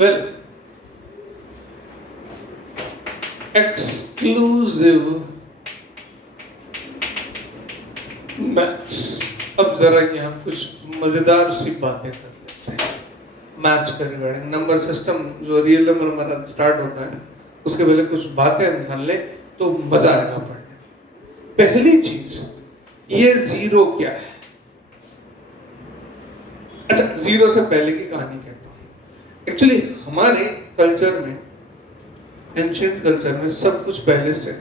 Well, exclusive maths. अब जरा यहाँ कुछ मजेदार सी बातें कर लेते हैं मैथ्स के रिगार्डिंग। नंबर सिस्टम जो रियल नंबर हमारा स्टार्ट होता है उसके पहले कुछ बातें हम ध्यान ले तो मजा आएगा पढ़ने। पहली चीज, ये जीरो क्या है? अच्छा, जीरो से पहले की कहानी कहता हूँ। एक्चुअली हमारे कल्चर में, एंशिएंट कल्चर में सब कुछ पहले से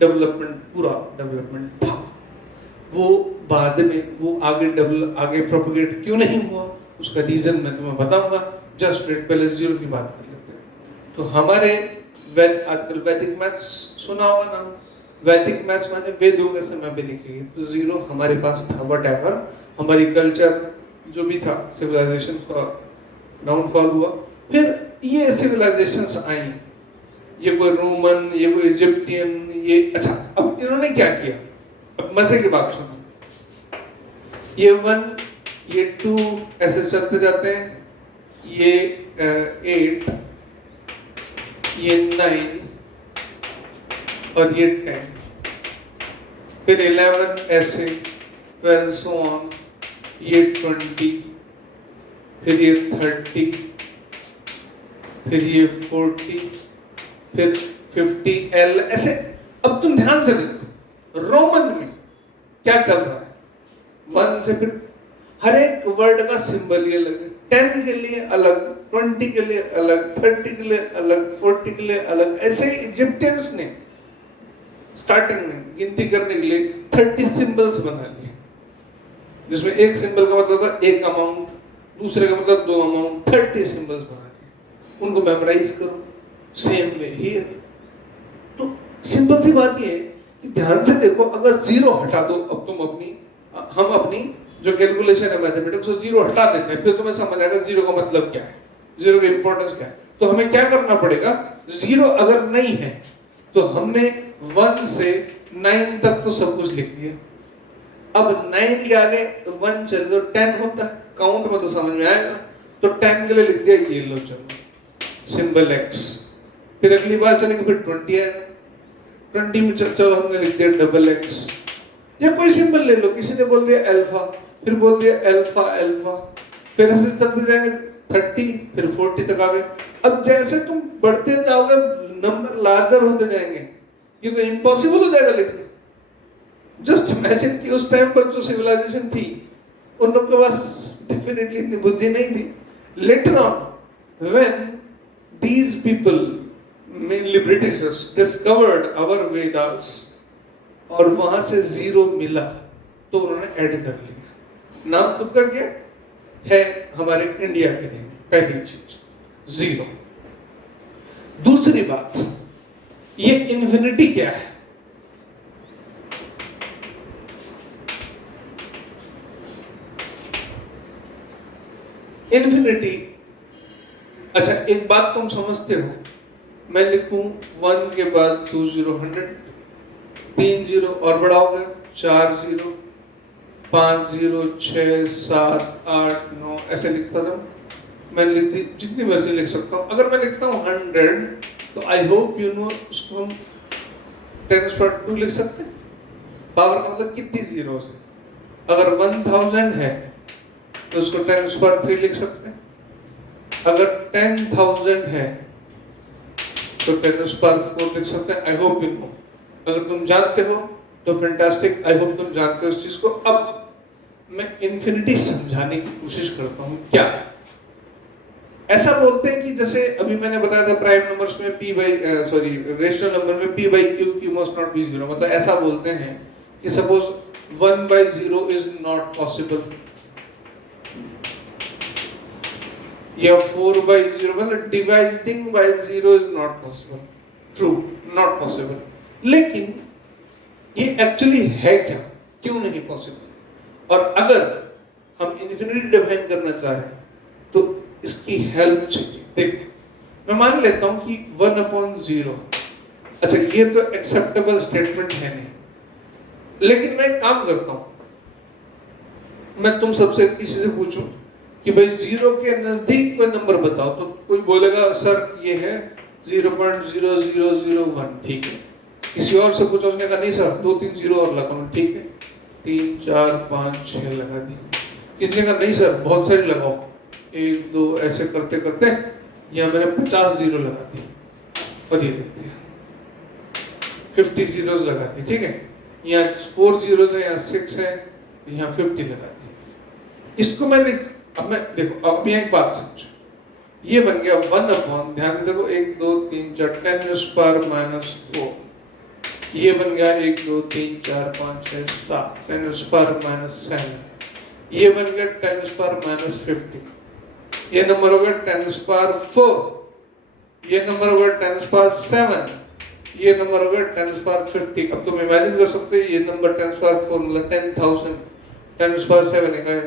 डेवलपमेंट, पूरा डेवलपमेंट था। वो बाद में वो आगे प्रोपगेट क्यों नहीं हुआ उसका रीजन मैं तुम्हें बताऊंगा। जस्ट पहले जीरो की बात कर लेते हैं। तो हमारे आजकल वैदिक मैथ्स सुना होगा ना। वैदिक मैथ्स माने वेदों के समय पे लिखी गई। तो जीरो हमारे पास था, व्हाटएवर हमारी कल्चर जो भी था, सिविलाइजेशन का डाउनफॉल हुआ। फिर ये सिविलाइजेशंस आई, ये कोई रोमन, ये कोई इजिप्टियन, ये अच्छा। अब इन्होंने क्या किया? अब मजे की बात सुनो। ये 1, ये 2 ऐसे चलते जाते हैं, ये 8, ये 9 और ये 10, फिर 11 ऐसे, 12 so on, ये 20, फिर ये 30, फिर ये 40, फिर 50L ऐसे। अब तुम ध्यान से देखो रोमन में क्या चल रहा है। 1 से फिर हर एक वर्ड का सिंबल ये लगे। 10 के लिए अलग, 20 के लिए अलग, 30 के लिए अलग, 40 के लिए अलग। ऐसे ही इजिप्टियंस ने स्टार्टिंग में गिनती करने के लिए 30 सिंबल्स बना लिए, जिसमें एक सिंबल का मतलब था एक अमाउंट, दूसरे का मतलब 2 अमाउंट। 30 सिंबल्स बना लिए, उनको मेमोराइज करो। Same way here. तो सिंपल सी बात ये है कि ध्यान से देखो, अगर जीरो हटा दो, अब तुम हम अपनी जो कैलकुलेशन है मैथमेटिक्स, तो जीरो हटा देते हैं, फिर तुम्हें समझ आएगा जीरो का मतलब क्या है, जीरो की इंपॉर्टेंस क्या है। तो हमें क्या करना पड़ेगा? जीरो अगर नहीं है तो हमने 1 से 9 तक तो सब कुछ लिख लिया। अब 9 के आगे 1 चले तो 10 होता है, काउंट में तो समझ में आएगा। तो 10 के लिए लिख दिया, ये लो चलो सिंबल x। फिर अगली बार चलेंगे, फिर 20 आएगा, 20 में चलो हमने लिख दिया डबल x। या कोई सिंबल ले लो, किसी ने बोल दिया अल्फा, फिर बोल दिया अल्फा अल्फा, फिर ऐसे चलते जाएंगे 30, फिर 40 तक आ गए। अब जैसे तुम बढ़ते जाओगे नंबर लार्जर होते जाएंगे, ये तो इम्पॉसिबल हो जाएगा लिखना। जस्ट इमेजिन कि उस टाइम पर जो सिविलाइजेशन थी उन लोगों के पास डेफिनेटली इतनी बुद्धि नहीं थी। Later on when these people, mainly Britishers, discovered our Vedas और वहां से जीरो मिला तो उन्होंने ऐड कर लिया। नाम खुद का क्या है? हमारे इंडिया के देंगे। पहली चीज जीरो। दूसरी बात, ये इन्फिनिटी क्या है? इन्फिनिटी, अच्छा एक बात तुम समझते हो, मैं लिखूं 1 के बाद 2 0 100, 3 0 और बड़ा हो गया 4 0, 5 0, 6 7 8 9 ऐसे लिखता था मैं। लिख दी जितनी मर्जी लिख सकता हूँ। अगर मैं लिखता हूँ 100 तो आई होप यू नो उसको हम 10⁻² लिख सकते हैं। पावर का मतलब कितनी जीरो है। अगर 1000 है तो उसको 10⁻³ लिख सकते हैं। अगर 10,000 है तो 10⁻⁴ लिख सकते हैं। I hope you know. अगर तुम जानते हो तो फैंटास्टिक, आई होप तुम जानते हो इस चीज को। अब मैं इन्फिनिटी समझाने की कोशिश करता हूं क्या है। ऐसा बोलते हैं कि जैसे अभी मैंने बताया था प्राइम नंबर्स में रेशनल नंबर में p/q मस्ट नॉट बी 0। मतलब ऐसा बोलते हैं कि सपोज 1/0 इज नॉट पॉसिबल, या 4/0 मतलब dividing by 0 is not possible. True, not possible. लेकिन ये एक्चुअली है क्या? क्यों नहीं पॉसिबल? और अगर हम इन्फिनिटी डिफाइन करना चाहें तो इसकी हेल्प चाहिए। देख, मैं मान लेता हूं कि 1/0, अच्छा ये तो एक्सेप्टेबल स्टेटमेंट है नहीं, लेकिन मैं एक काम करता हूं, मैं तुम सबसे किसी से पूछूं कि भाई 0 के नजदीक कोई नंबर बताओ, तो कोई बोलेगा सर ये है 0.0001, ठीक है। किसी और से पूछो, उसने कहा नहीं सर 2-3 जीरो और लगाओ, ठीक है। 3 4 5 6 लगा दी। किसने कहा नहीं सर बहुत सारी लगाओ, 1 2 ऐसे करते करते यहाँ मैंने 50 जीरो लगा दी और ये देखते हैं 50 जीरोस लगा दी, ठीक है। यहाँ 4 जीरोस है, यहाँ 6 है, यहाँ 50 लगा दी। इसको मैं अब मैं देखो, अब यहाँ एक बात समझो, ये बन गया 1 अपॉन, ध्यान से देखो 1 2 3 4 10⁻⁴। ये बन गया 1 2 3 4 5 6 7 10⁻⁷। ये बन गया 10⁻⁻50। ये नंबर हो गया 10⁻⁴। ये नंबर हो गया 10⁻⁷। ये नंबर हो गया 10⁻50। अब तुम इमेजिन कर सकते हो ये नंबर 10⁻⁴ मतलब 10,000, 10⁻⁷ निकाले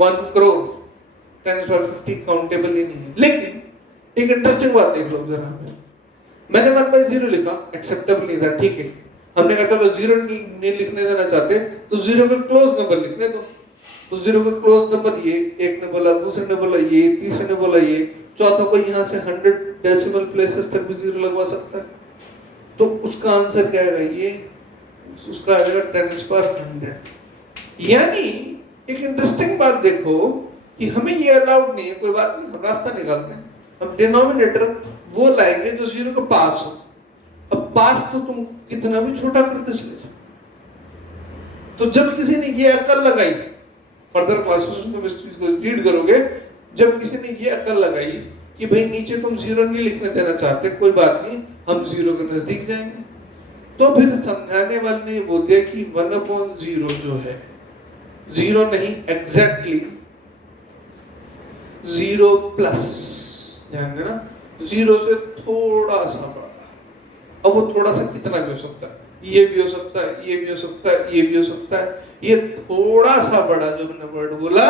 1 करोड़, 10⁻50 काउंटेबल ही नहीं है। लेकिन एक इंटरेस्टिंग बात देख लो जरा, मैंने 1/0 लिखा, एक्सेप्टेबल नहीं था, ठीक है। हमने कहा चलो 0 नहीं लिखने देना चाहते तो 0 का क्लोज नंबर लिखने दो। तो 0 का क्लोज नंबर ये, एक ने बोला, दूसरे ने बोला ये, तीसरे ने बोला ये, चौथा को यहाँ से 100 डेसिमल प्लेसेस तक भी 0 लगवा सकता है। तो उसका आंसर क्या आएगा, ये उसका आएगा 10⁻100। यानी एक इंटरेस्टिंग बात देखो कि हमें ये अलाउड नहीं है, कोई बात नहीं, हम रास्ता निकालते हैं। हम डिनोमिनेटर वो लाएंगे जो 0 के पास हो। अब पास तो तुम कितना भी छोटा करते चले जाओ। तो जब किसी ने ये अकल लगाई, फर्दर क्लासेस में इस चीज को रीड करोगे, जब किसी ने ये अकल लगाई कि भाई नीचे तुम 0 नहीं लिखने देना चाहते, कोई बात नहीं, हम 0 के नजदीक जाएंगे, तो फिर समझाने वाले ने ये बोल दिया कि 1/0 जो है 0 नहीं, एग्जैक्टली 0 प्लस, ध्यान देना, 0 से थोड़ा सा बड़ा। अब वो थोड़ा सा कितना भी हो सकता है, ये भी हो सकता है, ये भी हो सकता है, ये भी हो सकता है। ये थोड़ा सा बड़ा जो मैंने वर्ड बोला,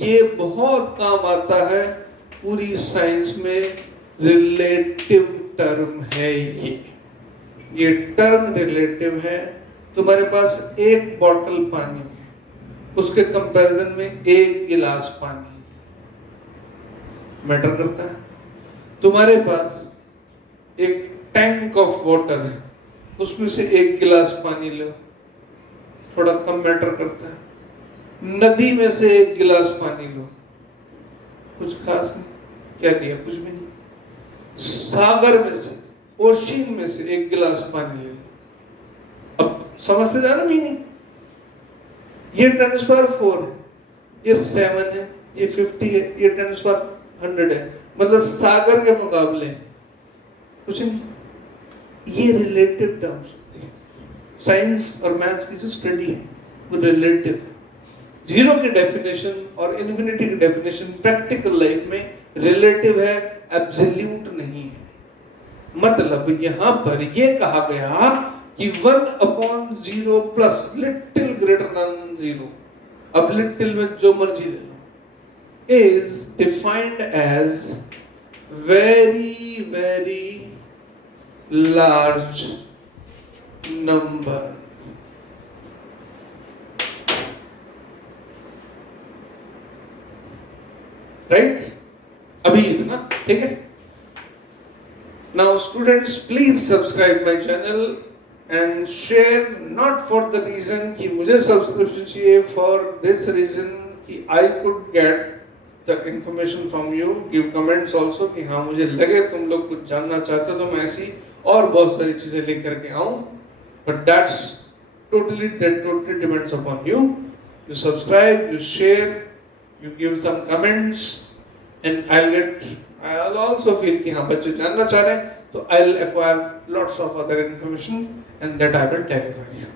ये बहुत काम आता है पूरी साइंस में। रिलेटिव टर्म है ये टर्म रिलेटिव है। तुम्हारे पास एक बॉटल पानी है, उसके कंपैरिजन में 1 गिलास पानी मैटर करता है। तुम्हारे पास एक टैंक ऑफ वाटर है, उसमें से 1 गिलास पानी लो, थोड़ा कम मैटर करता है। नदी में से 1 गिलास पानी लो, कुछ खास नहीं, क्या लिया, कुछ भी नहीं। सागर में से, ओशियन में से 1 गिलास पानी ले लो। अब समझते जा रहे मीनिंग? ये 10⁻⁴ है, ये 7 है, ये 50 है, ये 10⁻100 है, मतलब सागर के मुकाबले कुछ नहीं। ये रिलेटिव टर्म्स होती है। साइंस और मैथ्स की जो स्टडी है वो रिलेटिव है। 0 की डेफिनेशन और इन्फिनिटी की डेफिनेशन प्रैक्टिकल लाइफ में रिलेटिव है, एब्सोल्यूट नहीं है। मतलब यहां पर ये कहा गया कि 1/0 प्लस लिटिल ग्रेटर देन 0, अब लिटिल में जो मर्जी ले लो, is defined as very very large number. Right? अभी इतना, ठीक है? Now students, please subscribe my channel and share, not for the reason कि मुझे subscription चाहिए, for this reason कि I could get the information from you. Give comments also कि हाँ मुझे लगे तुम लोग कुछ जानना चाहते हो तो मैं ऐसी और बहुत सारी चीजें लेकर के आऊं, but that totally depends upon you. You subscribe, you share, you give some comments, and I'll also feel कि हाँ बच्चे जानना चाह रहे हैं, तो I'll acquire lots of other information and that I will tell you.